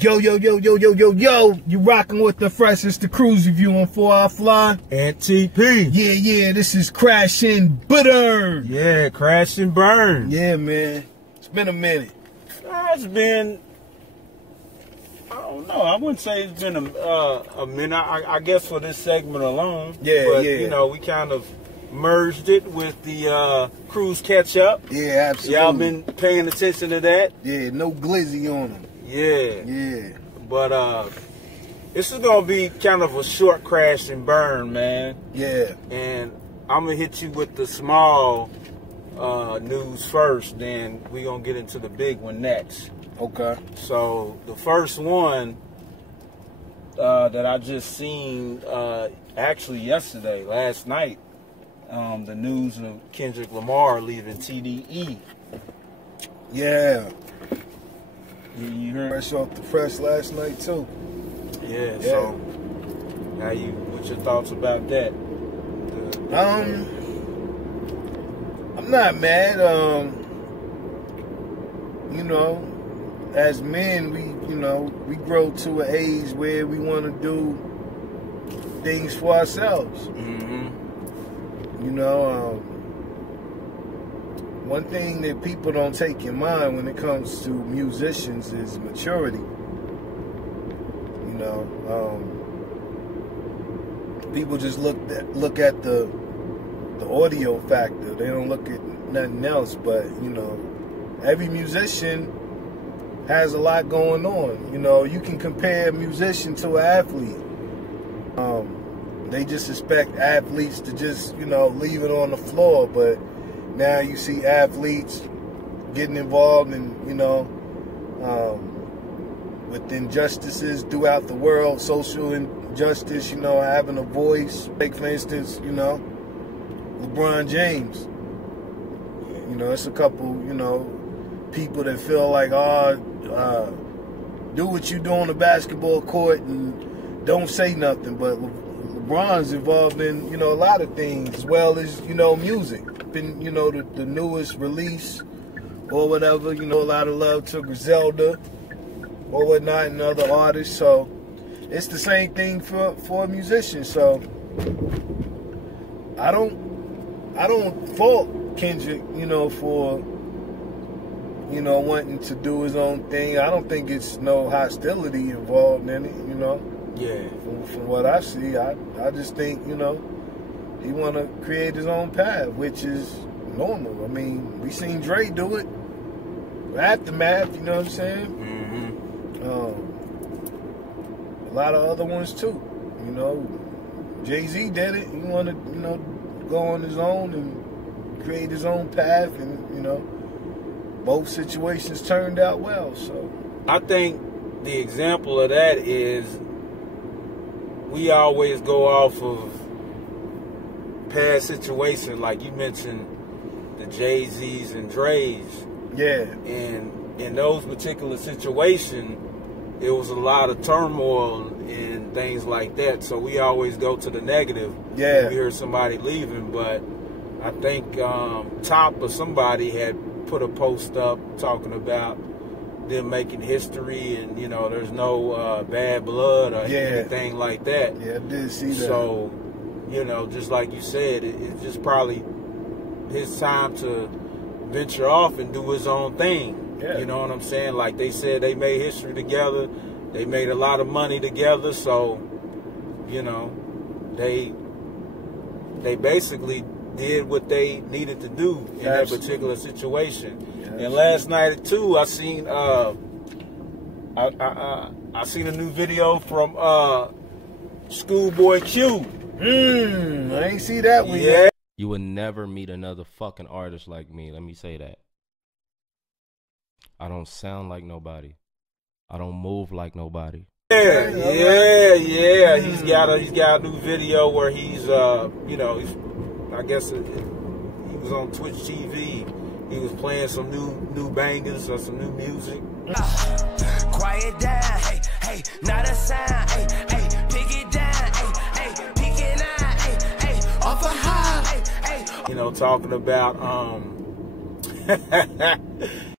Yo, you rocking with the freshest, the KRUZE review on 4 Hour Fly. And TP. Yeah, this is Crash and Burn. Yeah, Crash and Burn. Yeah, man. It's been a minute. It's been, I don't know, I wouldn't say it's been a minute. I guess for this segment alone. Yeah. You know, we kind of merged it with the KRUZE catch-up. Yeah, absolutely. Y'all been paying attention to that? Yeah, no glizzy on them. Yeah. But this is gonna be kind of a short Crash and Burn, man. Yeah. And I'm gonna hit you with the small news first, then we gonna get into the big one next. Okay. So the first one that I just seen actually yesterday, last night, the news of Kendrick Lamar leaving TDE. Yeah. You heard? Fresh off the press last night too. Yeah. So now what's your thoughts about that? I'm not mad. You know, as men, we grow to an age where we want to do things for ourselves. Mm-hmm. You know, one thing that people don't take in mind when it comes to musicians is maturity. You know, people just look at the audio factor. They don't look at nothing else. But you know, every musician has a lot going on. You know, you can compare a musician to an athlete. They just expect athletes to just, leave it on the floor. But now you see athletes getting involved in, with injustices throughout the world, social injustice, having a voice. Like, for instance, LeBron James. It's a couple, people that feel like, do what you do on the basketball court and don't say nothing. But LeBron's involved in, a lot of things, as well as, music. Been, the newest release or whatever, a lot of love to Griselda or whatnot and other artists. So it's the same thing for a musician. So I don't fault Kendrick, for, wanting to do his own thing. I don't think it's no hostility involved in it, Yeah. From what I see, I just think, he want to create his own path, which is normal. I mean, we seen Dre do it. Aftermath, you know what I'm saying? Mm-hmm. A lot of other ones too. Jay-Z did it. He want to, go on his own and create his own path, and both situations turned out well. So I think the example of that is we always go off of past situations, like you mentioned the Jay-Z's and Dre's. Yeah. And in those particular situations, it was a lot of turmoil and things like that. So we always go to the negative. Yeah. When we hear somebody leaving. But I think Top or somebody had put a post up talking about them making history, and there's no bad blood or anything like that. Yeah, I did see that. So, just like you said, it's just probably his time to venture off and do his own thing. Yeah. You know what I'm saying? Like they said, they made history together. They made a lot of money together. So, they basically did what they needed to do in that particular situation. Yeah, and last night too, I seen I seen a new video from Schoolboy Q. I ain't see that one yet. yet. You would never meet another fucking artist like me. Let me say that. I don't sound like nobody. I don't move like nobody. Yeah. He's got a new video where he's I guess he was on Twitch TV. He was playing some new bangers or some new music. Quiet down, hey, not a sound, hey, pick it down, hey, pick it out, hey, off a high, hey. Talking about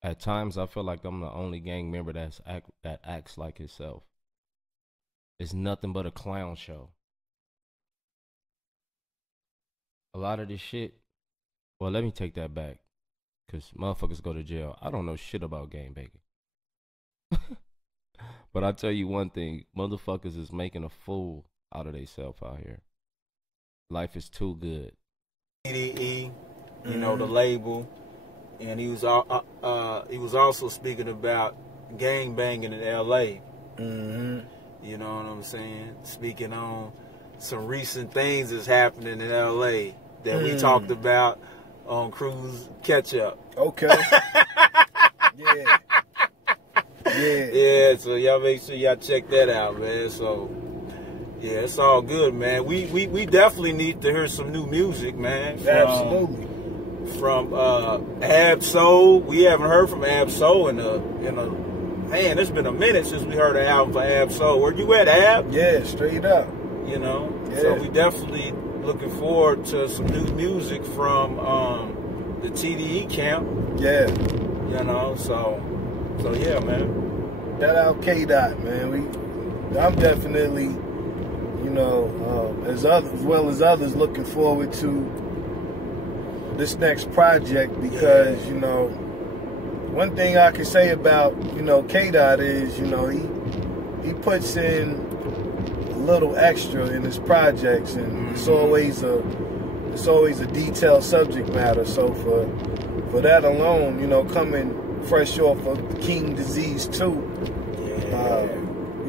At times, I feel like I'm the only gang member that acts like himself. It's nothing but a clown show. A lot of this shit. Well, let me take that back, cause motherfuckers go to jail. I don't know shit about gang banging. But I tell you one thing, motherfuckers is making a fool out of themselves out here. Life is too good. TDE, you know, the label, and he was also speaking about gang banging in LA. You know what I'm saying? Speaking on some recent things that's happening in LA that we talked about on KRUZE Catch Up. Okay. Yeah. Yeah, so y'all make sure y'all check that out, man. So yeah, it's all good, man. We definitely need to hear some new music, man. Absolutely. From Ab-Soul. We haven't heard from Ab-Soul in a man, it's been a minute since we heard an album for Ab-Soul. Where you at, Ab? Yeah, straight up. You know? Yeah. So we definitely looking forward to some new music from the TDE camp. Yeah. You know, so yeah, man. Shout out K-Dot, man. I'm definitely, you know, as well as others, looking forward to this next project because, you know, one thing I can say about, you know, K-Dot is, you know, he puts in a little extra in his projects, and it's always a detailed subject matter. So for that alone, you know, coming fresh off of King Disease 2, you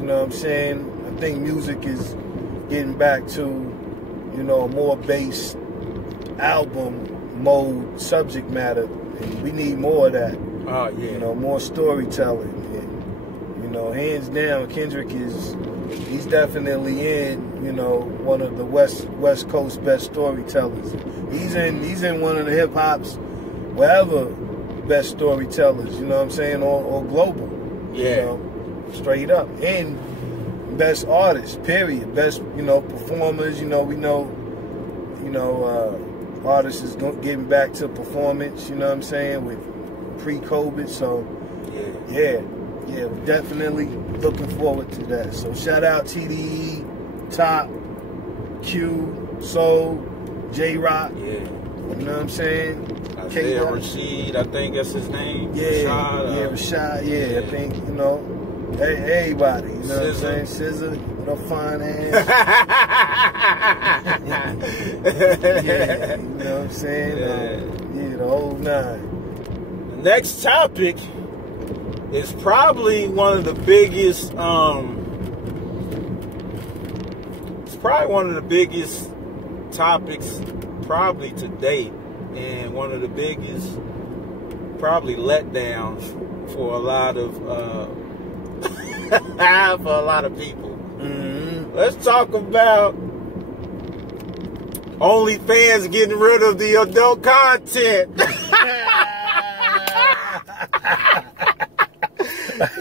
know what I'm saying? I think music is getting back to, you know, a more based album mode subject matter, and we need more of that. You know, more storytelling. And, you know, hands down, Kendrick he's definitely in, you know, one of the West Coast best storytellers. He's in one of the hip hop's wherever best storytellers, you know what I'm saying, or global. Yeah. You know, straight up. And best artists, period. Best, you know, performers, you know, we know, you know, artists is getting back to performance, you know what I'm saying, with pre-COVID. So yeah, we're definitely looking forward to that. So shout out TDE, Top, Q, Soul, J-Rock. Yeah. You know what I'm saying? Rashid, I think that's his name. Yeah, Rashad. Yeah, I think, you know, everybody. You know what I'm saying? SZA, with her fine ass. Yeah, you know what I'm saying? Yeah, the whole nine. The next topic is probably one of the biggest. It's probably one of the biggest topics, probably to date. And one of the biggest, probably letdowns for a lot of people. Let's talk about OnlyFans getting rid of the adult content.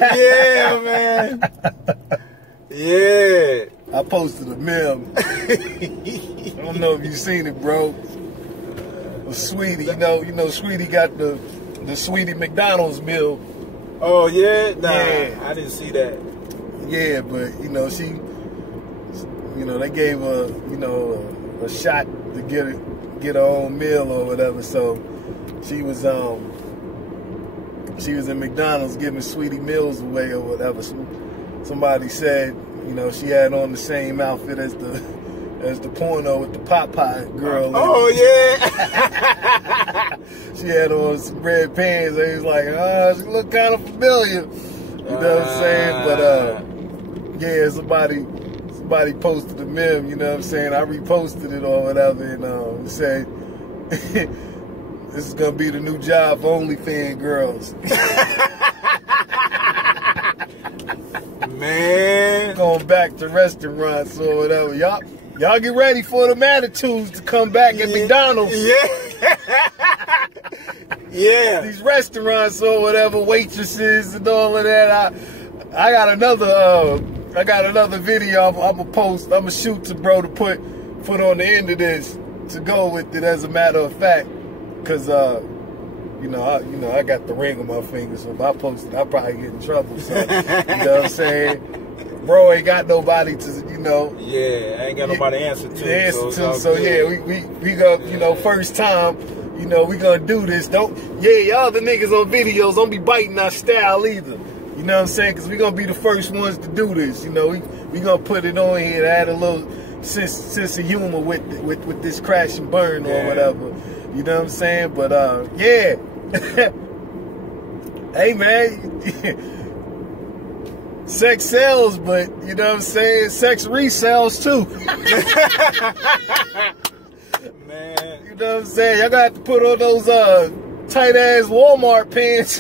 Yeah, man. Yeah. I posted a meme. I don't know if you've seen it, bro. Sweetie, you know, Sweetie got the Sweetie McDonald's meal. Oh yeah, nah, yeah. I didn't see that. Yeah, but you know, she, you know, they gave her, you know, a shot to get her own meal or whatever. So she was in McDonald's giving Sweetie meals away or whatever. Somebody said, you know, she had on the same outfit as the porno with the Popeye girl. Oh, yeah. She had on some red pants. They was like, she looked kind of familiar. You know what I'm saying? But, yeah, somebody posted a meme, you know what I'm saying? I reposted it or whatever, and said, this is going to be the new job for OnlyFans girls. Man. Going back to restaurants or whatever. Y'all get ready for them attitudes to come back at McDonald's. Yeah. Yeah. These restaurants or whatever, waitresses and all of that. I got another video I'm gonna post. I'm gonna shoot to bro to put on the end of this to go with it, as a matter of fact, because you know, I got the ring on my finger, so if I post it, I'll probably get in trouble. So, you know what I'm saying? Bro ain't got nobody to, you know. Yeah, I ain't got nobody to answer to. So yeah, we go, you know, first time, you know, we gonna do this. Y'all other niggas on videos, don't be biting our style either. You know what I'm saying? Because we gonna be the first ones to do this. You know, we gonna put it on here to add a little sense of humor with this crash and burn or whatever. You know what I'm saying? But yeah. Hey man, sex sells, but you know what I'm saying? Sex resells too. Man. You know what I'm saying? Y'all got to put on those tight ass Walmart pants,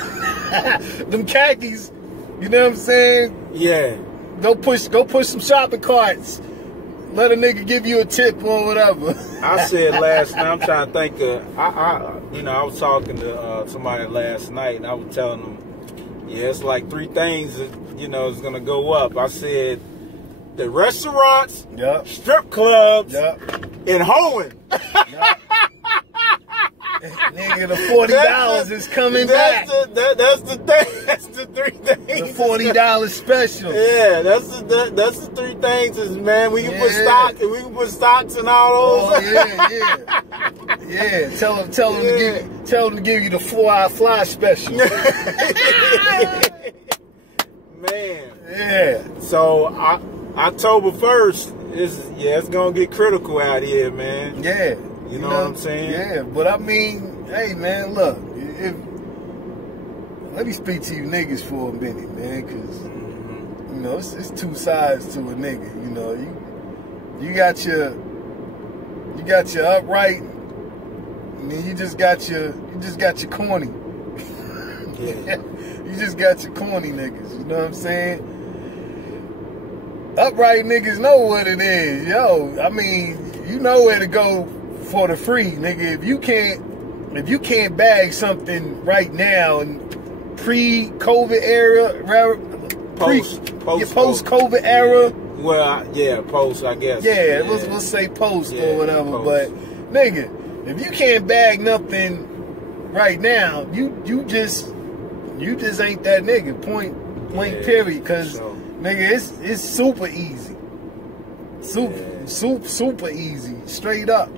them khakis. You know what I'm saying? Yeah. Go push some shopping carts. Let a nigga give you a tip or whatever. I said last night, I'm trying to think of, I was talking to somebody last night, and I was telling them, yeah, it's like 3 things that, you know, is going to go up. I said, the restaurants, strip clubs, and hoeing. Nigga, the $40 is coming back. That's the thing. That's the 3 things. The $40 special. Yeah, that's the 3 things. Is, man, we can put stock, and we can put stocks and all those. Oh yeah. Tell them to give you the 4-hour fly special. Man. Yeah. So October 1st it's gonna get critical out here, man. Yeah. You know what I'm saying? Yeah, but I mean, hey man, look, let me speak to you niggas for a minute, man, because you know it's 2 sides to a nigga. You know, you got your upright, and then you just got your corny. Yeah. You just got your corny niggas. You know what I'm saying? Upright niggas know what it is, yo. I mean, you know where to go for the free, nigga. If you can't bag something right now in pre-COVID era, post-COVID era. Well, yeah, post, I guess. Yeah, we'll say post or whatever. Post. But nigga, if you can't bag nothing right now, you just ain't that nigga. Point blank period. Cause nigga, it's super easy. Super easy. Straight up.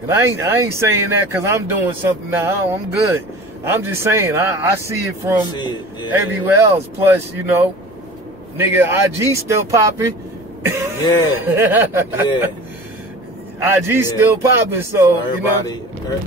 And I ain't saying that because I'm doing something now. I'm good. I'm just saying I see it from everywhere else. Plus, you know, nigga, IG still popping. IG still popping. So everybody, you know,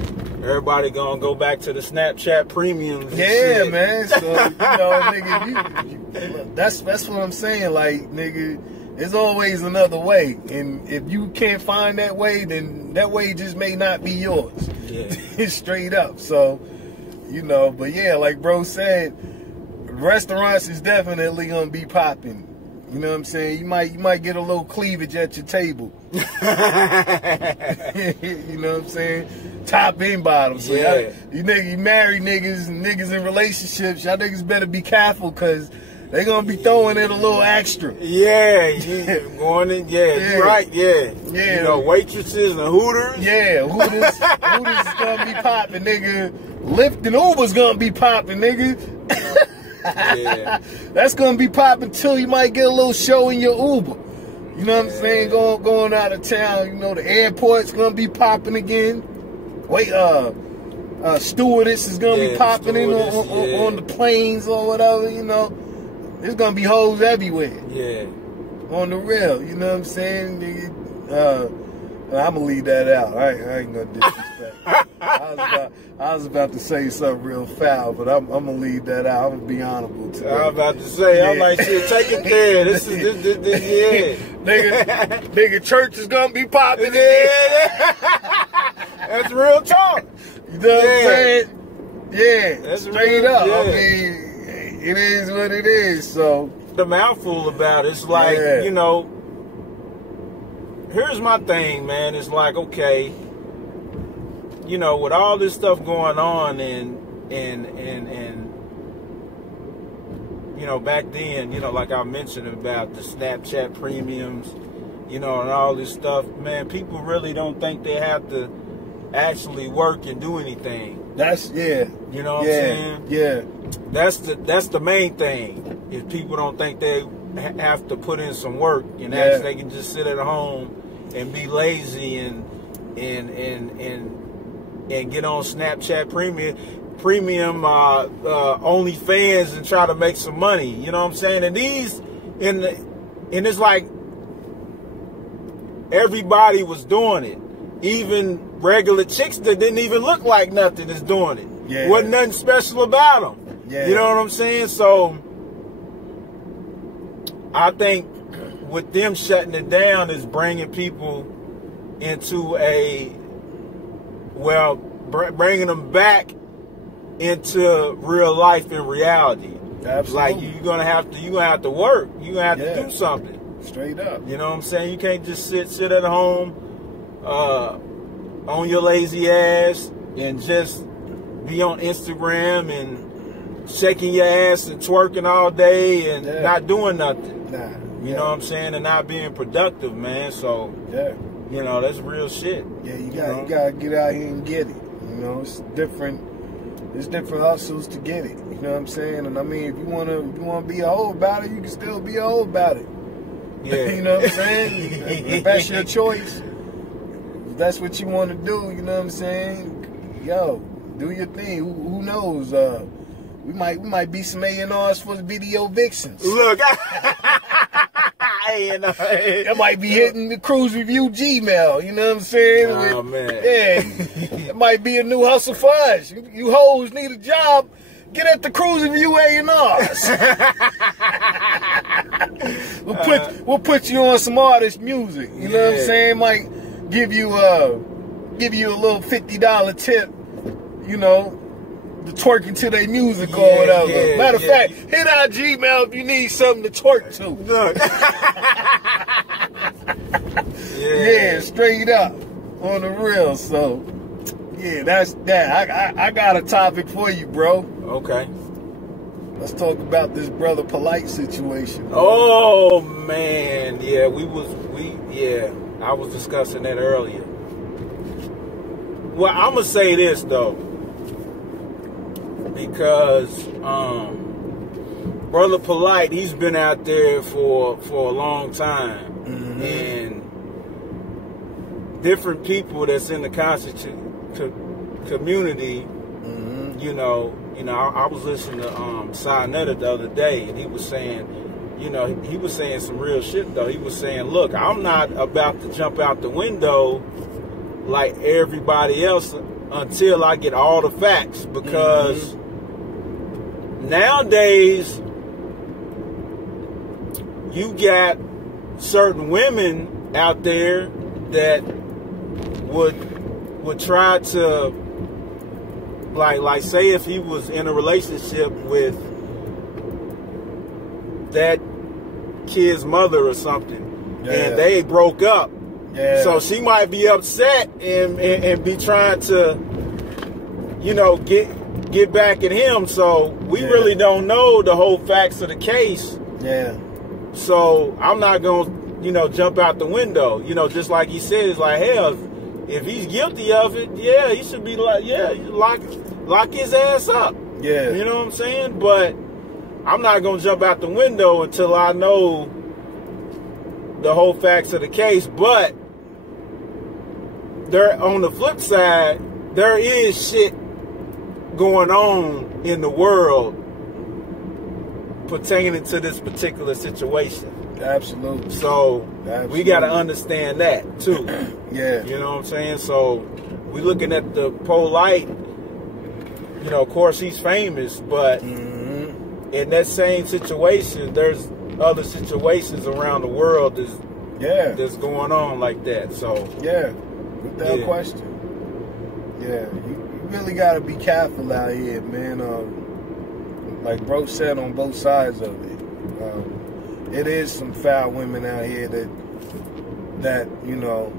everybody gonna go back to the Snapchat premiums. Yeah, man. So you know, nigga, that's what I'm saying. Like, nigga, there's always another way, and if you can't find that way, then that way just may not be yours. Yeah. Straight up. So, you know, but yeah, like bro said, restaurants is definitely gonna be popping. You know what I'm saying? You might get a little cleavage at your table. You know what I'm saying? Top and bottom. So you married niggas and niggas in relationships, y'all niggas better be careful because they gonna be throwing it a little extra. Yeah, going in. Yeah, you're right. Yeah. You know, waitresses and Hooters. Yeah, Hooters is gonna be popping, nigga. Lyft and Uber's gonna be popping, nigga. Yeah. That's gonna be popping too. You might get a little show in your Uber. You know what I'm saying? Going out of town. You know, the airport's gonna be popping again. Stewardess is gonna be popping in on the planes or whatever. You know. There's gonna be hoes everywhere. Yeah. On the real, you know what I'm saying? Nigga, I'm gonna leave that out. I ain't gonna disrespect. I was about to say something real foul, but I'm gonna leave that out. I'm gonna be honorable today. I was about to say, I'm like, shit, take it there. This, nigga, church is gonna be popping. That's real talk. You know what I'm saying? Yeah. That's straight real, up. I mean, it is what it is, so. The mouthful about it's like, you know, here's my thing, man. It's like, okay, you know, with all this stuff going on and you know, back then, you know, like I mentioned about the Snapchat premiums, you know, and all this stuff, man, people really don't think they have to actually work and do anything. That's You know what I'm saying? Yeah. That's the main thing. If people don't think they have to put in some work, and actually they can just sit at home and be lazy and get on Snapchat premium OnlyFans and try to make some money. You know what I'm saying? And and it's like everybody was doing it. Even regular chicks that didn't even look like nothing is doing it. Yeah. Wasn't nothing special about them. Yeah. You know what I'm saying? So I think with them shutting it down is bringing people into bringing them back into real life and reality. Absolutely. Like you're gonna have to work. You're gonna have to do something. Straight up. You know what I'm saying? You can't just sit at home on your lazy ass and just be on Instagram and shaking your ass and twerking all day and not doing nothing. Nah. You know what I'm saying? And not being productive, man. So you know, that's real shit. Yeah, you gotta get out here and get it. You know, it's different hustles to get it. You know what I'm saying? And I mean, if you wanna be a hoe about it, you can still be a hoe about it. Yeah. You know what I'm saying? If that's your choice, if that's what you want to do, you know what I'm saying? Yo, do your thing. Who knows? We might be some A&Rs for the video vixens. Look, that might be hitting the KRUZE Review Gmail. You know what I'm saying? Oh man. Yeah, it might be a new hustle for us. You hoes need a job. Get at the KRUZE Review A&Rs. We'll put you on some artist music. You know what I'm saying? Might give you a little $50 tip. You know, to twerking to their music or whatever. Matter of fact, hit our Gmail if you need something to twerk to. Straight up on the real. So that's that. I got a topic for you, bro. Okay. Let's talk about this brother Polight situation. Bro. Oh man, I was discussing that earlier. Well, I'm gonna say this though, because brother Polight, he's been out there for a long time, and different people that's in the community, you know, I was listening to Sinetta the other day, and he was saying, he was saying some real shit though. He was saying, look, I'm not about to jump out the window like everybody else until I get all the facts, because nowadays you got certain women out there that would try to like say if he was in a relationship with that kid's mother or something, and they broke up. So she might be upset and be trying to, get back at him. So we really don't know the whole facts of the case. So I'm not gonna, jump out the window. Just like he said, it's like, hell, if he's guilty of it, he should be like, lock his ass up. You know what I'm saying? But I'm not gonna jump out the window until I know the whole facts of the case. But there, on the flip side, there is shit going on in the world pertaining to this particular situation. Absolutely. So we got to understand that too. You know what I'm saying? So we looking at the Polight, of course he's famous, but in that same situation, there's other situations around the world that's going on like that. So without question. You really got to be careful out here, man. Like bro said, on both sides of it. It is some foul women out here that will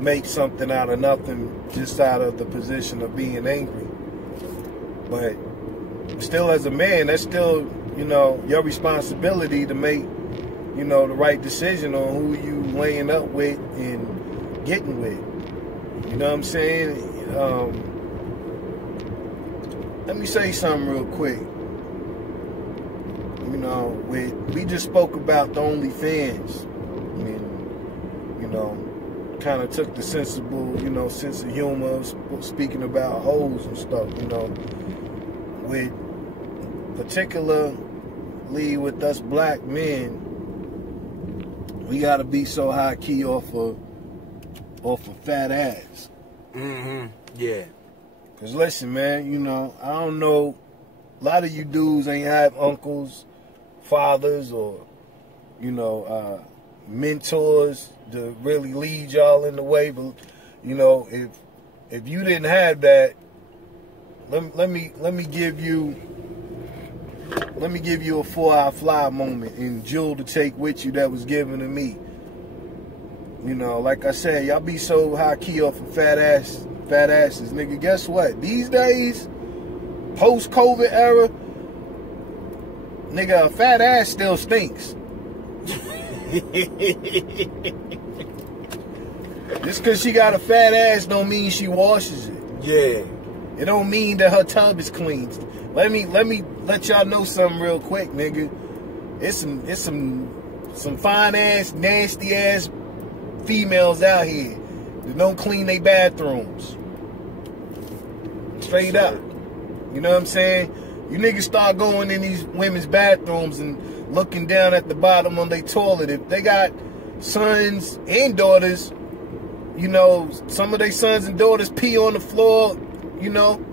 make something out of nothing just out of the position of being angry. But still, as a man, that's still, your responsibility to make, the right decision on who you laying up with and getting with. You know what I'm saying? let me say something real quick. You know, we just spoke about the OnlyFans. I mean, you know, kind of took the sensible, you know, sense of humor, speaking about hoes and stuff, you know. With particularly with us black men, we gotta be so high key off of fat ass. Yeah. Cause listen, man, you know, I don't know, a lot of you dudes ain't have uncles, fathers, or, you know, mentors to really lead y'all in the way. But, you know, if you didn't have that, let me give you a 4-hour fly moment and jewel to take with you that was given to me. You know, like I said, y'all be so high key off of fat asses, nigga. Guess what? These days, post-COVID era, nigga, a fat ass still stinks. Just because she got a fat ass don't mean she washes it. Yeah. It don't mean that her tub is clean. Let me let y'all know something real quick, nigga. It's some fine ass, nasty ass females out here that don't clean their bathrooms. Straight up. You know what I'm saying? You niggas start going in these women's bathrooms and looking down at the bottom of their toilet. If they got sons and daughters, you know, some of their sons and daughters pee on the floor, you know.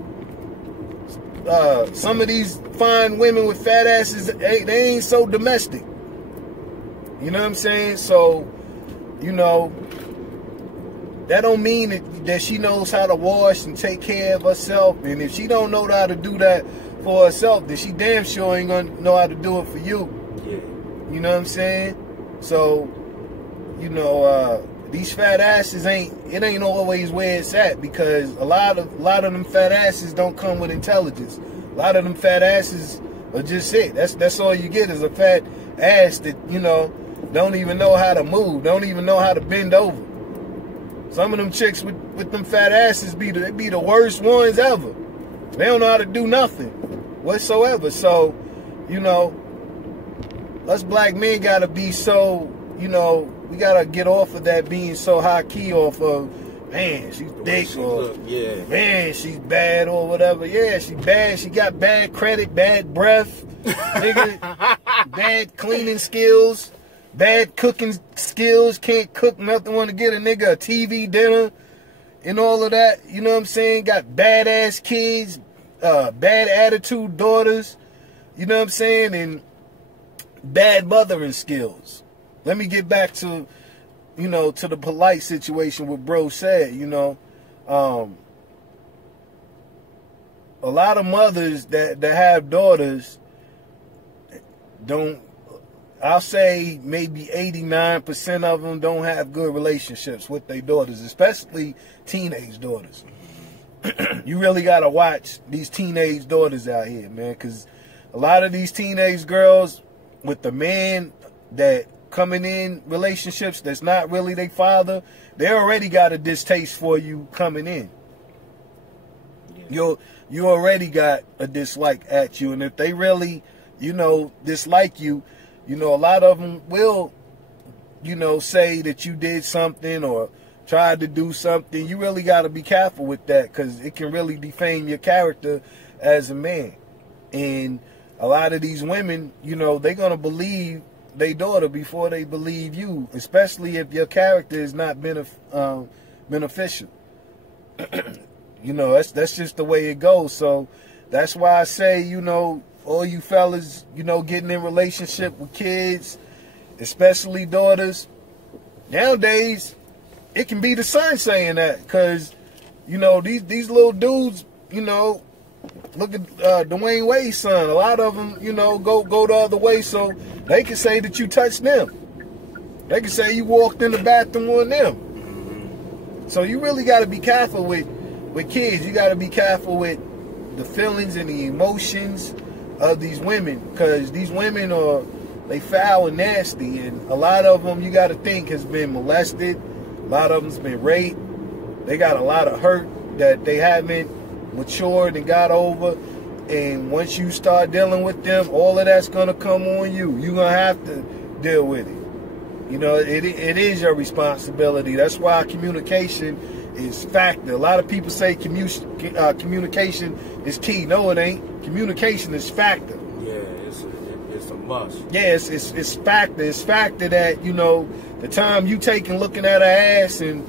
Some of these fine women with fat asses, they ain't so domestic. You know what I'm saying? So, you know, that don't mean that she knows how to wash and take care of herself. And if she don't know how to do that for herself, then she damn sure ain't gonna know how to do it for you. Yeah. You know what I'm saying? So, you know, these fat asses ain't always where it's at, because a lot of them fat asses don't come with intelligence. A lot of them fat asses are just it. That's all you get is a fat ass that, you know, don't even know how to move, don't even know how to bend over. Some of them chicks with them fat asses be the worst ones ever. They don't know how to do nothing whatsoever. So, you know, us black men gotta be so, you know, we gotta get off of that being so high key off of, man, she's thick, or man, she's bad, or whatever. Yeah, she's bad. She got bad credit, bad breath, nigga, bad cleaning skills, bad cooking skills. Can't cook nothing. Want to get a nigga a TV dinner and all of that. You know what I'm saying? Got badass kids, bad attitude daughters. You know what I'm saying? And bad mothering skills. Let me get back to, you know, to the Polight situation what bro said, you know. A lot of mothers that have daughters don't, I'll say maybe 89% of them don't have good relationships with their daughters, especially teenage daughters. You really got to watch these teenage daughters out here, man, because a lot of these teenage girls with the man that coming in relationships that's not really their father, they already got a distaste for you coming in. Yeah. You already got a dislike at you, and if they really, you know, dislike you, you know, a lot of them will, you know, say that you did something or tried to do something. You really got to be careful with that, because it can really defame your character as a man. And a lot of these women, you know, they're going to believe their daughter before they believe you, especially if your character is not beneficial. You know, that's just the way it goes. So that's why I say, you know, all you fellas, you know, getting in relationship with kids, especially daughters, nowadays, it can be the son saying that, because, you know, these little dudes, you know, look at Dwayne Wade's son. A lot of them, you know, go the other way, so they can say that you touched them. They can say you walked in the bathroom on them. So you really got to be careful with kids. You got to be careful with the feelings and the emotions of these women, because these women they foul and nasty, and a lot of them, you got to think, has been molested. A lot of them's been raped. They got a lot of hurt that they haven't matured and got over. And once you start dealing with them, all of that's gonna come on you. You're gonna have to deal with it. You know, it is your responsibility. That's why communication is factor. A lot of people say communication is key. No, it ain't. Communication is factor. Yeah, it's a must. Yeah, it's factor. It's factor that, you know, the time you taking looking at her ass and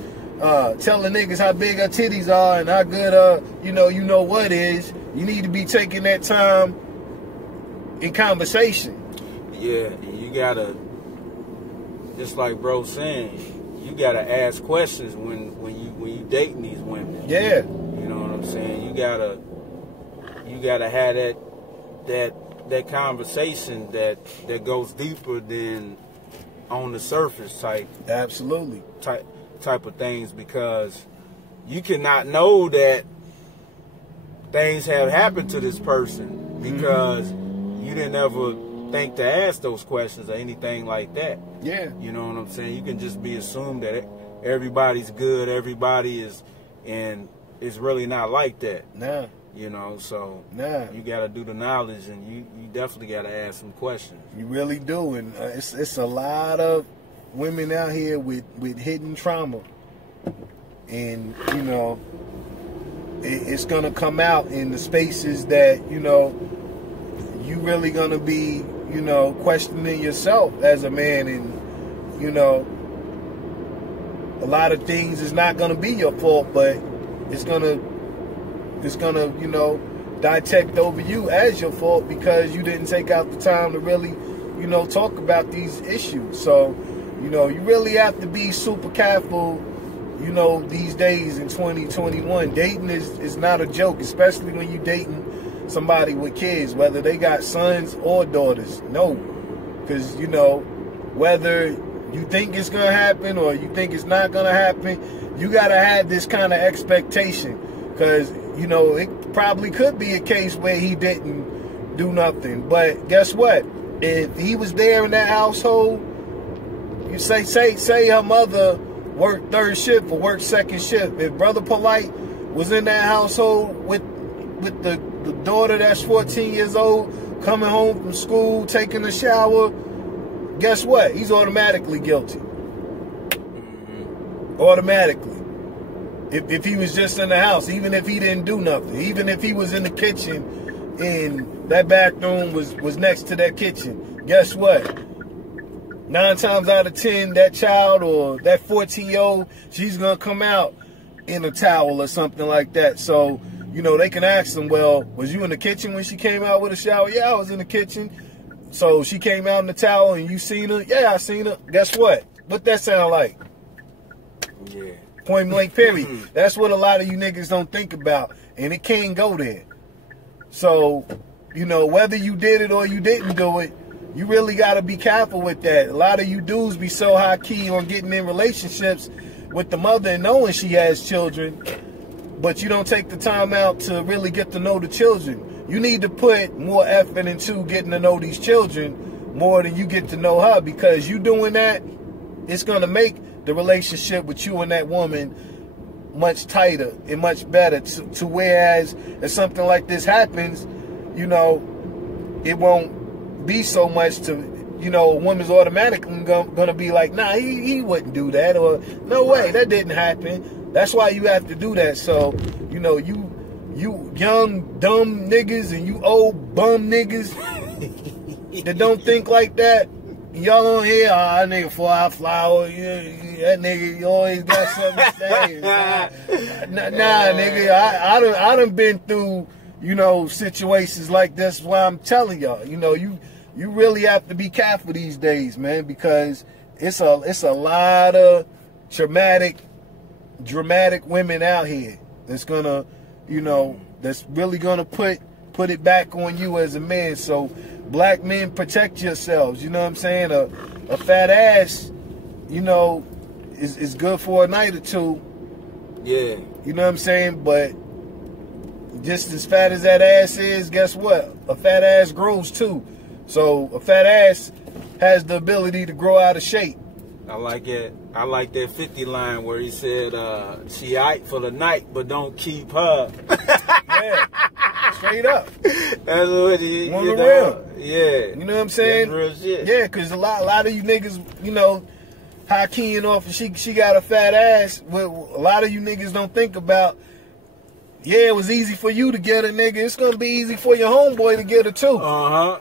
telling niggas how big her titties are and how good you know what is. You need to be taking that time in conversation. Yeah, you gotta, just like bro saying, you gotta ask questions when you dating these women. Yeah. You know what I'm saying? You gotta have that conversation that goes deeper than on the surface type. Absolutely. Type of things, because you cannot know that things have happened to this person because you didn't ever think to ask those questions or anything like that. Yeah. You know what I'm saying? You can just be assumed that everybody's good, everybody is, and it's really not like that. Nah. You know, so you got to do the knowledge, and you definitely got to ask some questions. You really do, and it's a lot of women out here with hidden trauma, and you know, it's gonna come out in the spaces that, you know, you really gonna be, you know, questioning yourself as a man, and you know, a lot of things is not gonna be your fault, but it's gonna you know, detect over you as your fault because you didn't take out the time to really, you know, talk about these issues. So, you know, you really have to be super careful, you know, these days in 2021. Dating is not a joke, especially when you're dating somebody with kids, whether they got sons or daughters. No, because, you know, whether you think it's going to happen or you think it's not going to happen, you got to have this kind of expectation, because, you know, it probably could be a case where he didn't do nothing. But guess what? If he was there in that household, you say her mother worked third shift or worked second shift. If Brother Polight was in that household with the daughter that's 14 years old, coming home from school, taking a shower, guess what? He's automatically guilty. Automatically. If he was just in the house, even if he didn't do nothing, even if he was in the kitchen and that bathroom was next to that kitchen, guess what? 9 times out of 10, that child or that 14-year-old, she's going to come out in a towel or something like that. So, you know, they can ask them, well, was you in the kitchen when she came out with a shower? Yeah, I was in the kitchen. So she came out in the towel and you seen her? Yeah, I seen her. Guess what? What that sound like? Yeah. Point blank, period. That's what a lot of you niggas don't think about. And it can't go there. So, you know, whether you did it or you didn't do it, you really got to be careful with that. A lot of you dudes be so high key on getting in relationships with the mother and knowing she has children, but you don't take the time out to really get to know the children. You need to put more effort into getting to know these children more than you get to know her, because you doing that, it's going to make the relationship with you and that woman much tighter and much better, to whereas if something like this happens, you know, it won't be so much to, you know, a woman's automatically gonna be like, nah, he wouldn't do that, or no way, that didn't happen. That's why you have to do that. So, you know, you young dumb niggas and you old bum niggas that don't think like that, y'all on here, that nigga fly flower, that nigga, you always got something to say. Nah, nigga, I done been through, you know, situations like this. Why I'm telling y'all, you know, you really have to be careful these days, man, because it's a lot of dramatic women out here that's gonna, you know, that's really gonna put it back on you as a man. So black men, protect yourselves. You know what I'm saying? A fat ass, you know, is good for a night or two. Yeah. You know what I'm saying? But just as fat as that ass is, guess what? A fat ass grows too. So a fat ass has the ability to grow out of shape. I like it. I like that 50 line where he said, she aight for the night, but don't keep her. Yeah. Straight up. That's what you On know. the real. Yeah. You know what I'm saying? That's real shit. Yeah, because a lot of you niggas, you know, high keying off and she got a fat ass. Well, a lot of you niggas don't think about, yeah, it was easy for you to get a nigga. It's going to be easy for your homeboy to get her too. Uh-huh.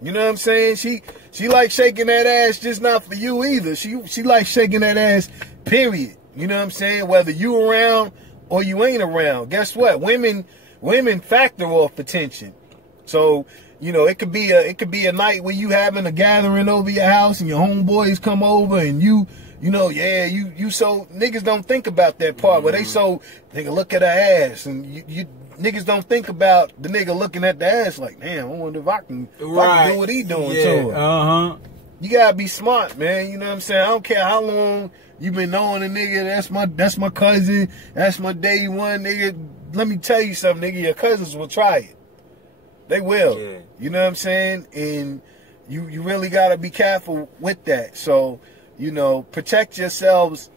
You know what I'm saying? She like shaking that ass, just not for you either. She like shaking that ass, period. You know what I'm saying? Whether you around or you ain't around. Guess what? Women factor off attention. So, you know, it could be a night where you having a gathering over your house and your homeboys come over and you know, yeah, you so niggas don't think about that part where they so nigga look at her ass and you niggas don't think about the nigga looking at the ass like, damn, I wonder if I can do what he doing to her. Uh-huh. You gotta be smart, man. You know what I'm saying? I don't care how long you been knowing a nigga. That's my cousin. That's my day one, nigga. Let me tell you something, nigga. Your cousins will try it. They will. Yeah. You know what I'm saying? And you really gotta be careful with that. So, you know, protect yourselves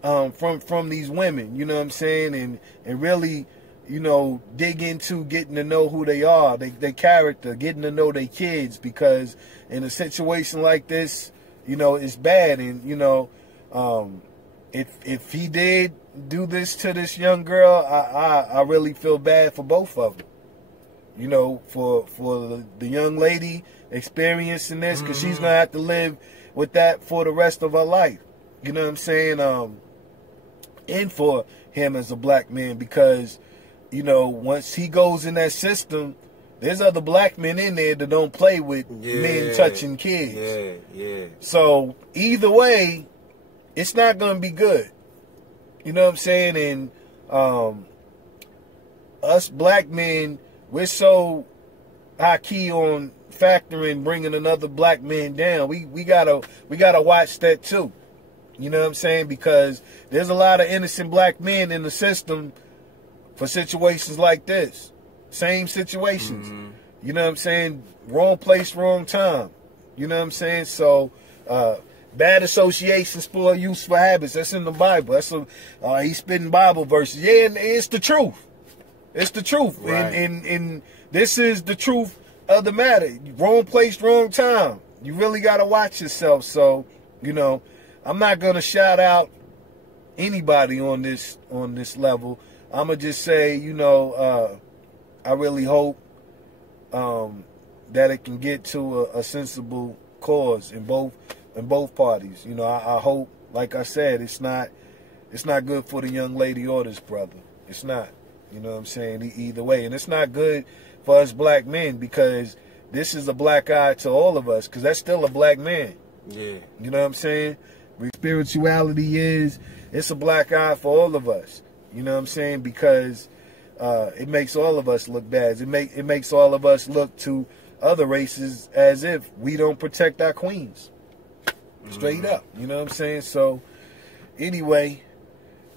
from these women. You know what I'm saying? And really, you know, dig into getting to know who they are, their character, getting to know their kids, because in a situation like this, you know, it's bad. And, you know, if he did do this to this young girl, I really feel bad for both of them. You know, for the young lady experiencing this, because she's going to have to live with that for the rest of her life. You know what I'm saying? And for him as a black man, because, you know, once he goes in that system, there's other black men in there that don't play with men touching kids. Yeah. So either way, it's not going to be good. You know what I'm saying? And us black men, we're so high key on factoring bringing another black man down. We gotta watch that too. You know what I'm saying? Because there's a lot of innocent black men in the system for situations like this. Same situations. You know what I'm saying? Wrong place, wrong time. You know what I'm saying? So, bad association spoil useful habits. That's in the Bible. That's he's spitting Bible verses. Yeah, and it's the truth. It's the truth. Right. And this is the truth of the matter. Wrong place, wrong time. You really got to watch yourself. So, you know, I'm not going to shout out anybody on this level. I'm going to just say, you know, I really hope that it can get to a sensible cause in both parties. You know, I hope, like I said, it's not good for the young lady or this brother. It's not. You know what I'm saying? Either way. And it's not good for us black men, because this is a black eye to all of us, because that's still a black man. Yeah. You know what I'm saying? Spirituality it's a black eye for all of us. You know what I'm saying? Because it makes all of us look bad. It makes all of us look to other races as if we don't protect our queens. Straight up. You know what I'm saying? So, anyway,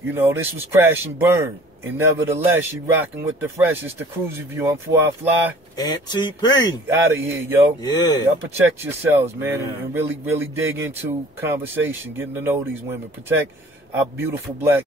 you know, this was Crash and Burn. And nevertheless, you rocking with the fresh. It's the KRUZE Review. I'm 4 I Fly. And TP. Out of here, yo. Yeah. Y'all protect yourselves, man, and really, really dig into conversation, getting to know these women. Protect our beautiful black